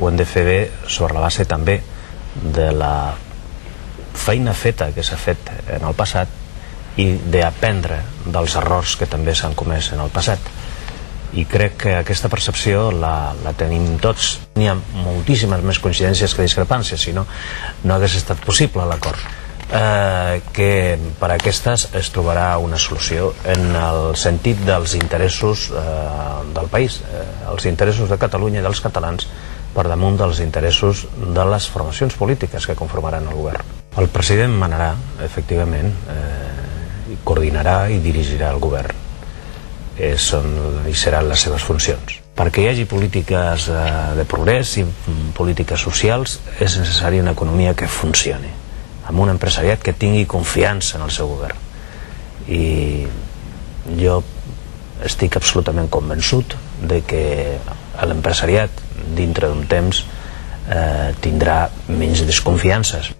Ho hem de fer bé sobre la base també de la feina feta que s'ha fet en el passat i d'aprendre dels errors que també s'han comès en el passat. I crec que aquesta percepció la tenim tots. N'hi ha moltíssimes més coincidències que discrepàncies, si no, no hagués estat possible l'acord. Que per aquestes es trobarà una solució en el sentit dels interessos del país, els interessos de Catalunya i dels catalans per damunt dels interessos de les formacions polítiques que conformaran el govern. El president manarà, efectivament, coordinarà i dirigirà el govern. I seran les seves funcions. Perquè hi hagi polítiques de progrés i polítiques socials és necessària una economia que funcioni, amb un empresariat que tingui confiança en el seu govern. I jo estic absolutament convençut de que l'empresariat dintre d'un temps tindrà menys desconfiances.